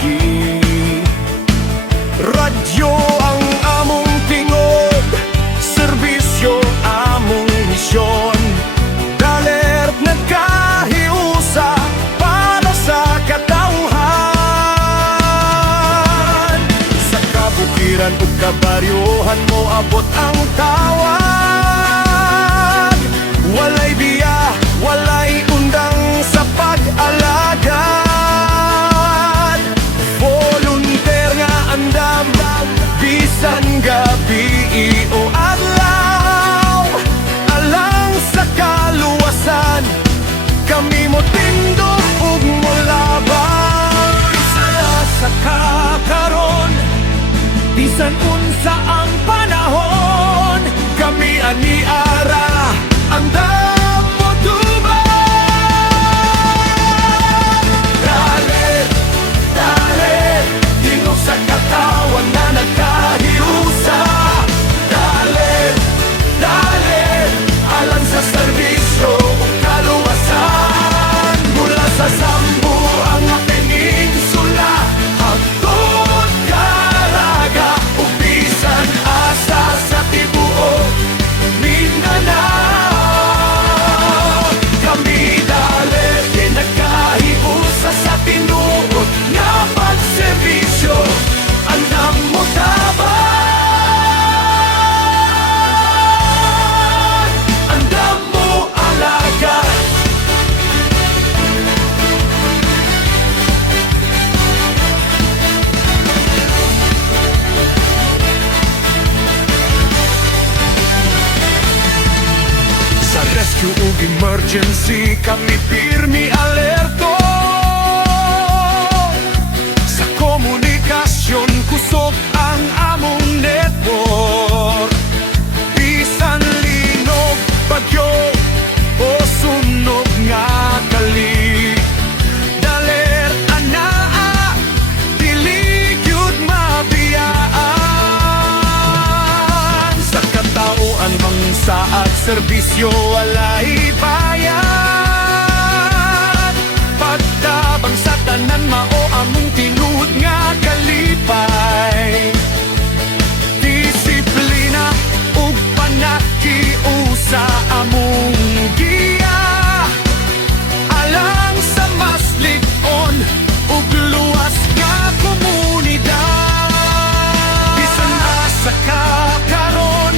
paagi. Radyo ang among tingog, serbisyo among misyon. Daler nagkahiusa para sa katauhan. Sa kabukiran ug kabaryohan mo abot ang tawag. Walay biya, walay undang sa pag-alagad. Volunteer nga andam, bisan gabi o adlaw. Alang sa kaluwasan, kami mo tindog ug mo laban. Isa sa kakaron, bisan unsa ang panahon, kami ani ara andam mo duman. Daler, daler, tingog sa katawan na nagkahiusa. Daler, daler, alang sa serbisyo ug kaluwasan. Mula sa Sambu ang peninsula hangtod Caraga ug bisan asa sa tibuok Mindanao. Kami daler kay nagkahiusa sa tinuod nga pagserbisyo. Andam mo taban, andam mo alaga. Sa rescue ug emergency kami pirmi alerto. Sa komunikasyon kusog ang among network. Bisan linog, bagyo o sunog nga kali. Daler anaa, dili gyud mabiyaan. Sa katauan mangsaad serbisyo walay bayad. Pagtabang sa tanan mao among tinuod nga kalipay. Disiplina ug panakiusa among giya. Alang sa mas lig-on ug luwas nga komunidad. Bisan asa ka karon,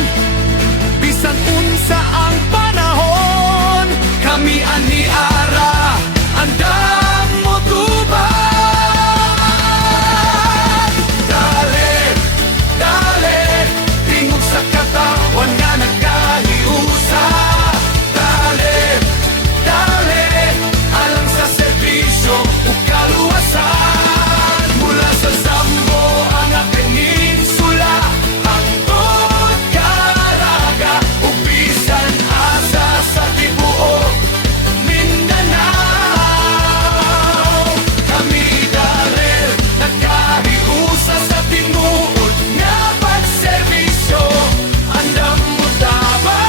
bisan unsa ang panahon, kami ani ara andam mo tuban. Daler, daler, tingog sa katawan nga nagkahiusa. Daler, daler, alang sa serbisyo ug kaluwasan. Mula sa Sambo ang peninsula hangtod Caraga ug bisan asa sa tibuok Mindanao. Kami daler nagkahiusa sa tinuod nga pagserbisyo. Andam mo taban,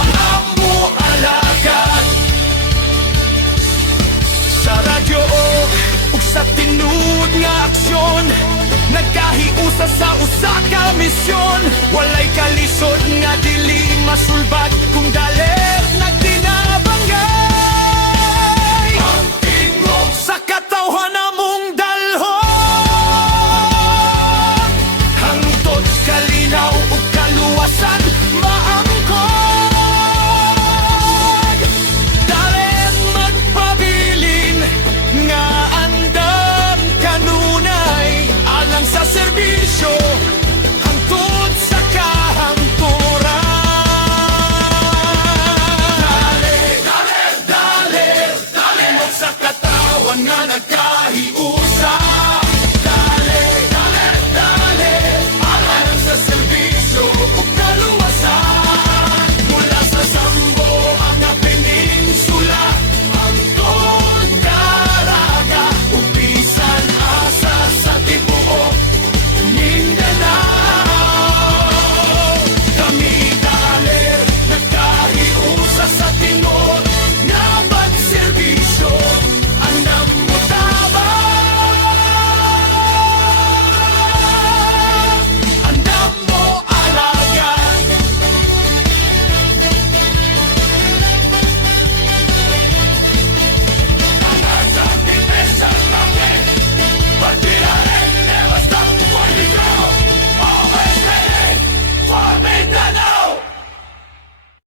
andam mo alagad. Sa radyo ug sa tinuod nga aksyon, nagkahiusa sa usa ka misyon. Walay kalisod nga dili masulbad kung daler nagtina.